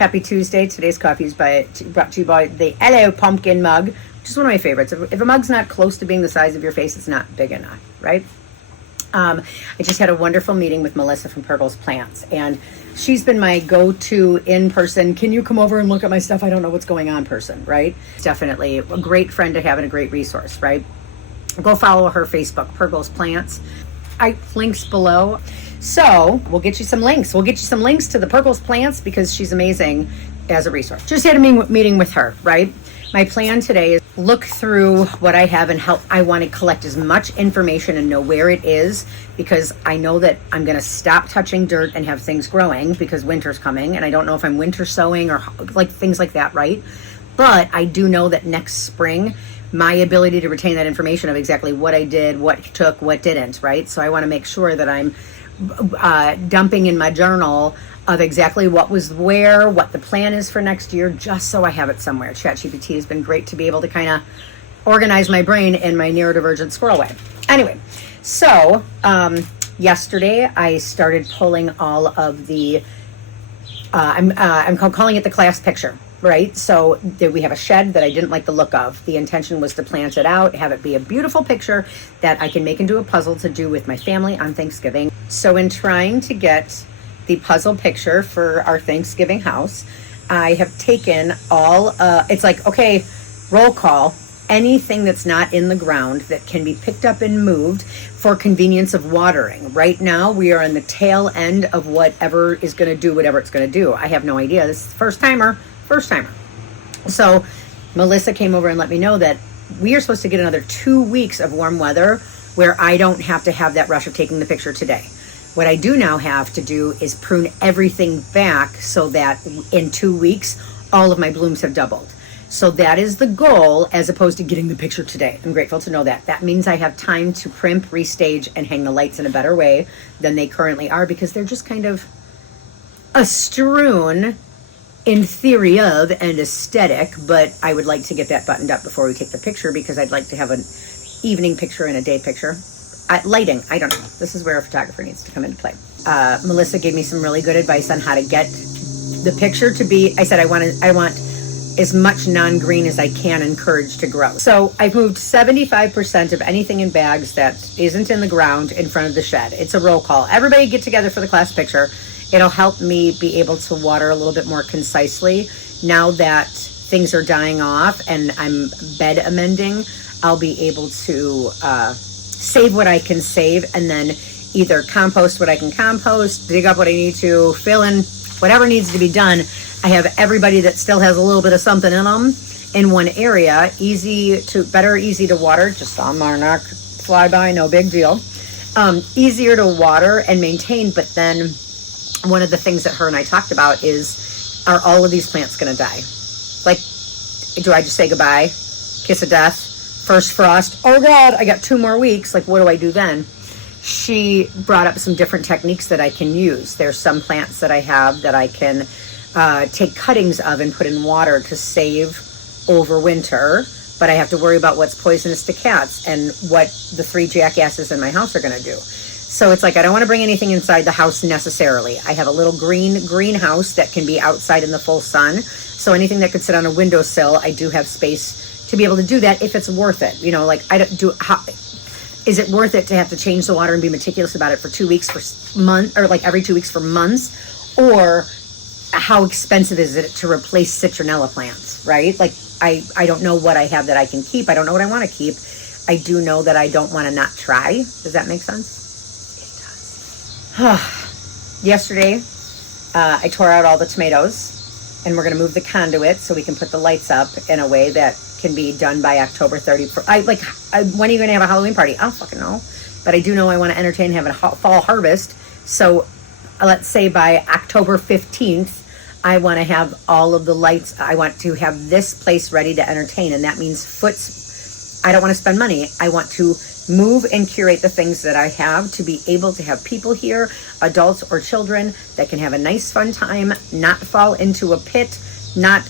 Happy Tuesday. Today's coffee is brought to you by the Hello Pumpkin mug, which is one of my favorites. If a mug's not close to being the size of your face, it's not big enough, right? I just had a wonderful meeting with Melissa from Purgle's Plants, and she's been my go-to in-person, can you come over and look at my stuff? I don't know what's going on person, right? Definitely a great friend to have and a great resource, right? Go follow her Facebook, Purgle's Plants. Links below. So we'll get you some links. We'll get you some links to the Purgle's Plants because she's amazing as a resource. Just had a meeting with her, right? My plan today is look through what I have and help. I want to collect as much information and know where it is because I know that I'm going to stop touching dirt and have things growing because winter's coming and I don't know if I'm winter sowing or like things like that, right? But I do know that next spring, my ability to retain that information of exactly what I did, what took, what didn't, right? So I want to make sure that I'm dumping in my journal of exactly what was where, what the plan is for next year, just so I have it somewhere. ChatGPT has been great to be able to kind of organize my brain in my neurodivergent squirrel way. Anyway, so yesterday I started pulling all of the, I'm calling it the class picture. Right, so we have a shed that I didn't like the look of. The intention was to plant it out, have it be a beautiful picture that I can make into a puzzle to do with my family on Thanksgiving. So in trying to get the puzzle picture for our Thanksgiving house, I have taken all, it's like, okay, roll call, anything that's not in the ground that can be picked up and moved for convenience of watering. Right now, we are on the tail end of whatever is going to do whatever it's going to do. I have no idea. This is first timer. So Melissa came over and let me know that we are supposed to get another 2 weeks of warm weather where I don't have to have that rush of taking the picture today. What I do now have to do is prune everything back so that in 2 weeks, all of my blooms have doubled. So that is the goal as opposed to getting the picture today. I'm grateful to know that. That means I have time to primp, restage, and hang the lights in a better way than they currently are because they're just kind of a strewn in theory of and aesthetic, but I would like to get that buttoned up before we take the picture because I'd like to have an evening picture and a day picture. Lighting, I don't know. This is where a photographer needs to come into play. Melissa gave me some really good advice on how to get the picture to be, I said I want as much non-green as I can encourage to grow. So I've moved 75% of anything in bags that isn't in the ground in front of the shed. It's a roll call. Everybody get together for the class picture. It'll help me be able to water a little bit more concisely. Now that things are dying off and I'm bed amending, I'll be able to save what I can save and then either compost what I can compost, dig up what I need to, fill in whatever needs to be done. I have everybody that still has a little bit of something in them in one area, easy to water, just on my neck, fly by, no big deal. Easier to water and maintain, but then one of the things that her and I talked about is, are all of these plants going to die? Like, do I just say goodbye, kiss of death, first frost, oh God, I got 2 more weeks, like what do I do then? She brought up some different techniques that I can use. There's some plants that I have that I can take cuttings of and put in water to save over winter, but I have to worry about what's poisonous to cats and what the 3 jackasses in my house are going to do. So it's like, I don't want to bring anything inside the house necessarily. I have a little greenhouse that can be outside in the full sun. So anything that could sit on a windowsill, I do have space to be able to do that if it's worth it. You know, like is it worth it to have to change the water and be meticulous about it for 2 weeks for month, or like every 2 weeks for months? Or how expensive is it to replace citronella plants, right? Like I don't know what I have that I can keep. I don't know what I want to keep. I do know that I don't want to not try. Does that make sense? Yesterday, I tore out all the tomatoes and we're going to move the conduit so we can put the lights up in a way that can be done by October 31st. When are you going to have a Halloween party? I don't fucking know. But I do know I want to entertain and have a fall harvest. So let's say by October 15th, I want to have all of the lights. I want to have this place ready to entertain. And that means I don't want to spend money. I want to move and curate the things that I have to be able to have people here, adults or children, that can have a nice fun time, not fall into a pit, not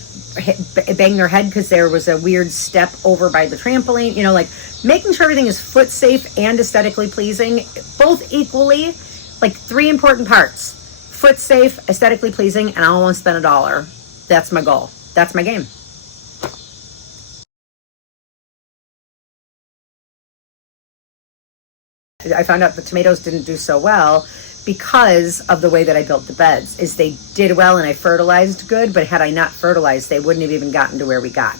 bang their head because there was a weird step over by the trampoline, you know, like making sure everything is foot safe and aesthetically pleasing, both equally, like 3 important parts: foot safe, aesthetically pleasing, and I don't want to spend $1. That's my goal. That's my game. I found out the tomatoes didn't do so well because of the way that I built the beds. Is they did well and I fertilized good, but had I not fertilized, they wouldn't have even gotten to where we got.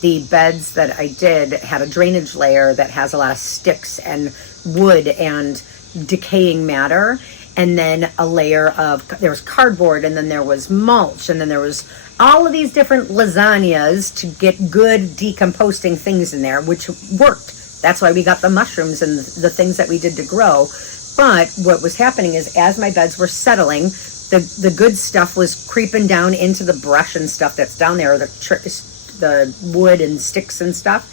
The beds that I did had a drainage layer that has a lot of sticks and wood and decaying matter, and then a layer of, there was cardboard, and then there was mulch, and then there was all of these different lasagnas to get good decomposting things in there, which worked. That's why we got the mushrooms and the things that we did to grow. But what was happening is, as my beds were settling, the good stuff was creeping down into the brush and stuff that's down there, the wood and sticks and stuff.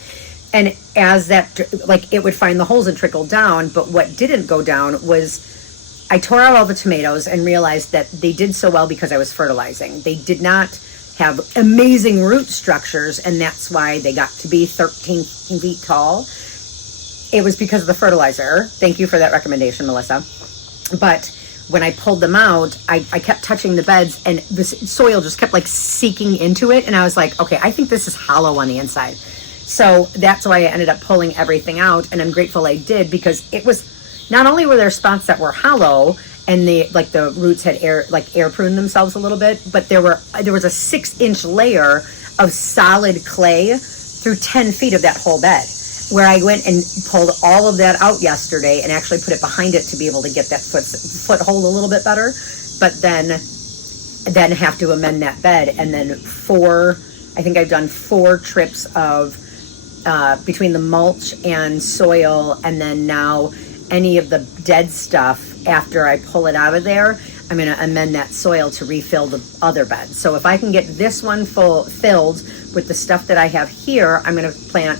And as that, like, it would find the holes and trickle down. But what didn't go down was, I tore out all the tomatoes and realized that they did so well because I was fertilizing. They did not have amazing root structures, and that's why they got to be 13 feet tall. It was because of the fertilizer. Thank you for that recommendation, Melissa. But when I pulled them out, I kept touching the beds, and the soil just kept like seeking into it. And I was like, okay, I think this is hollow on the inside. So that's why I ended up pulling everything out. And I'm grateful I did, because it was, not only were there spots that were hollow and the roots had air pruned themselves a little bit, but there was a 6-inch layer of solid clay through 10 feet of that whole bed, where I went and pulled all of that out yesterday and actually put it behind it to be able to get that foothold a little bit better. But then have to amend that bed. And then I think I've done 4 trips of between the mulch and soil, and then now any of the dead stuff, after I pull it out of there, I'm going to amend that soil to refill the other bed. So if I can get this one filled with the stuff that I have here, I'm going to plant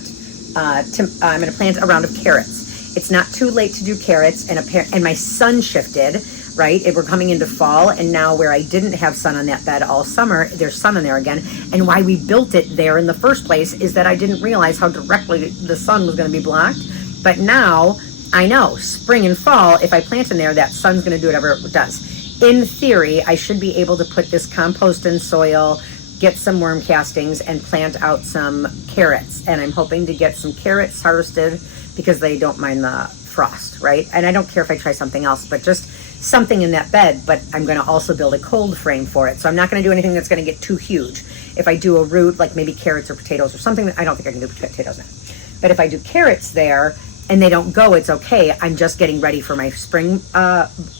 a round of carrots. It's not too late to do carrots, and my sun shifted, right? We're coming into fall, and now where I didn't have sun on that bed all summer, there's sun in there again. And why we built it there in the first place is that I didn't realize how directly the sun was going to be blocked. But now I know, spring and fall, if I plant in there, that sun's going to do whatever it does. In theory, I should be able to put this compost in soil, get some worm castings, and plant out some carrots. And I'm hoping to get some carrots harvested because they don't mind the frost, right? And I don't care if I try something else, but just something in that bed. But I'm going to also build a cold frame for it. So I'm not going to do anything that's going to get too huge. If I do a root, like maybe carrots or potatoes or something, I don't think I can do potatoes now. But if I do carrots there and they don't go, it's okay. I'm just getting ready for my spring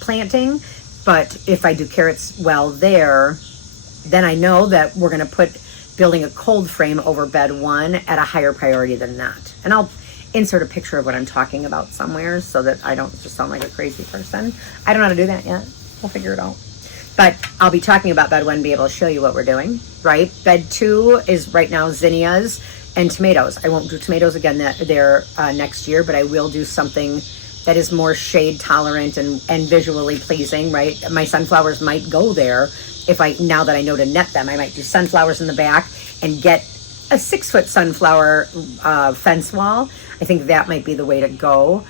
planting. But if I do carrots well there, then I know that we're going to put building a cold frame over bed 1 at a higher priority than that. And I'll insert a picture of what I'm talking about somewhere so that I don't just sound like a crazy person. I don't know how to do that yet. We'll figure it out. But I'll be talking about bed 1 and be able to show you what we're doing, right? Bed 2 is right now zinnias and tomatoes. I won't do tomatoes again next year, but I will do something that is more shade tolerant and visually pleasing, right? My sunflowers might go there. Now that I know to net them, I might do sunflowers in the back and get a 6-foot sunflower fence wall. I think that might be the way to go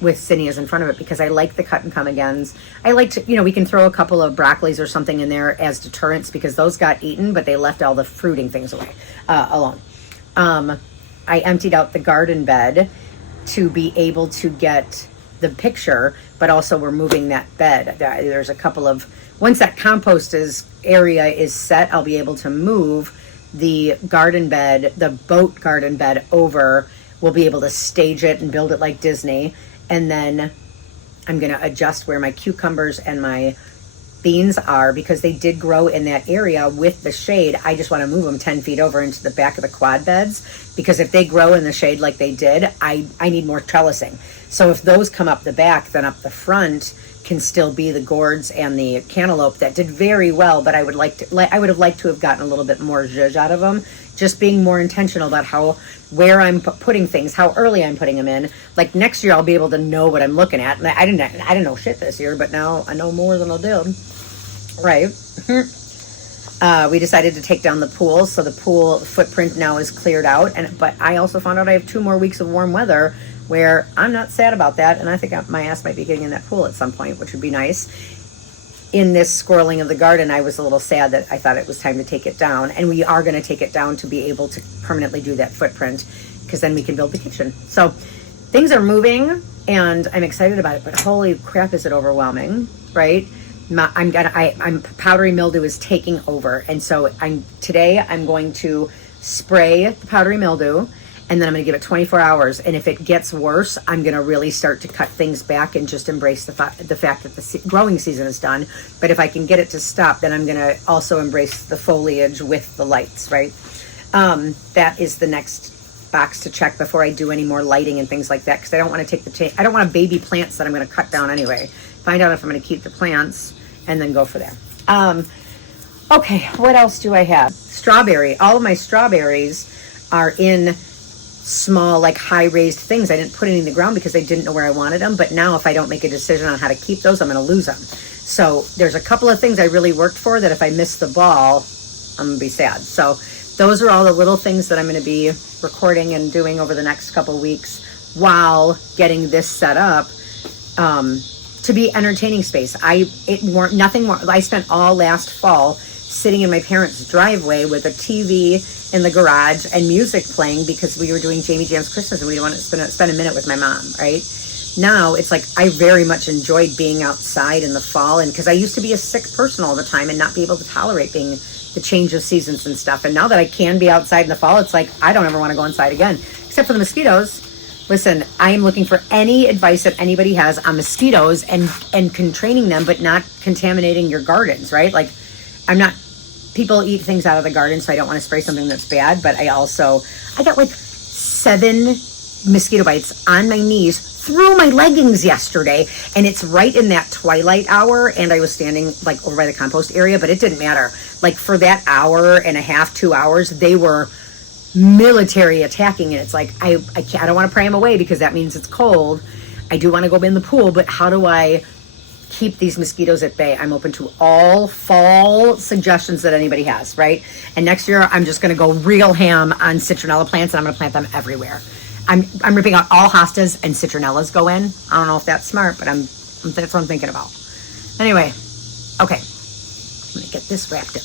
with zinnias in front of it, because I like the cut and come agains. I like to, we can throw a couple of broccolis or something in there as deterrents, because those got eaten, but they left all the fruiting things away alone. I emptied out the garden bed to be able to get the picture, but also we're moving that bed. There's a couple of, once that compost area is set, I'll be able to move the garden bed, the boat garden bed over. We'll be able to stage it and build it like Disney. And then I'm going to adjust where my cucumbers and my beans are, because they did grow in that area with the shade. I just want to move them 10 feet over into the back of the quad beds, because if they grow in the shade like they did, I need more trellising. So if those come up the back, then up the front can still be the gourds and the cantaloupe that did very well. But I would have liked to have gotten a little bit more zhuzh out of them. Just being more intentional about where I'm putting things, how early I'm putting them in. Like next year, I'll be able to know what I'm looking at. And I didn't know shit this year, but now I know more than I did. Right. We decided to take down the pool, so the pool footprint now is cleared out. But I also found out I have 2 more weeks of warm weather, where I'm not sad about that, and I think my ass might be getting in that pool at some point, which would be nice. in this squirreling of the garden, I was a little sad that I thought it was time to take it down. And we are going to take it down to be able to permanently do that footprint, because then we can build the kitchen. So things are moving and I'm excited about it, but holy crap, is it overwhelming, right? I'm powdery mildew is taking over. And so today I'm going to spray the powdery mildew, and then I'm going to give it 24 hours. And if it gets worse, I'm going to really start to cut things back and just embrace the fact that the growing season is done. But if I can get it to stop, then I'm going to also embrace the foliage with the lights, right? That is the next box to check before I do any more lighting and things like that, because I don't want to I don't want baby plants that I'm going to cut down anyway. Find out if I'm going to keep the plants and then go for that. Okay, what else do I have? Strawberry. All of my strawberries are in small, like high raised things. I didn't put any in the ground because I didn't know where I wanted them. But now if I don't make a decision on how to keep those, I'm going to lose them. So there's a couple of things I really worked for that if I miss the ball, I'm going to be sad. So those are all the little things that I'm going to be recording and doing over the next couple of weeks while getting this set up to be entertaining space. Nothing more. I spent all last fall sitting in my parents' driveway with a TV in the garage and music playing because we were doing Jamie Jam's Christmas and we didn't want to spend a minute with my mom, right? Now it's like I very much enjoyed being outside in the fall, and because I used to be a sick person all the time and not be able to tolerate being the change of seasons and stuff. And now that I can be outside in the fall, it's like I don't ever want to go inside again, except for the mosquitoes. Listen, I am looking for any advice that anybody has on mosquitoes and training them, but not contaminating your gardens, right? Like people eat things out of the garden, so I don't want to spray something that's bad, but I got like 7 mosquito bites on my knees through my leggings yesterday, and it's right in that twilight hour, and I was standing like over by the compost area, but it didn't matter. Like for that hour and a half, 2 hours, they were military attacking, and it's like I don't want to pray them away because that means it's cold. I do want to go in the pool, but how do I keep these mosquitoes at bay? I'm open to all fall suggestions that anybody has, right? And next year I'm just going to go real ham on citronella plants, and I'm going to plant them everywhere. I'm ripping out all hostas and citronellas go in. I don't know if that's smart, but that's what I'm thinking about. Anyway, okay, I'm going to get this wrapped up.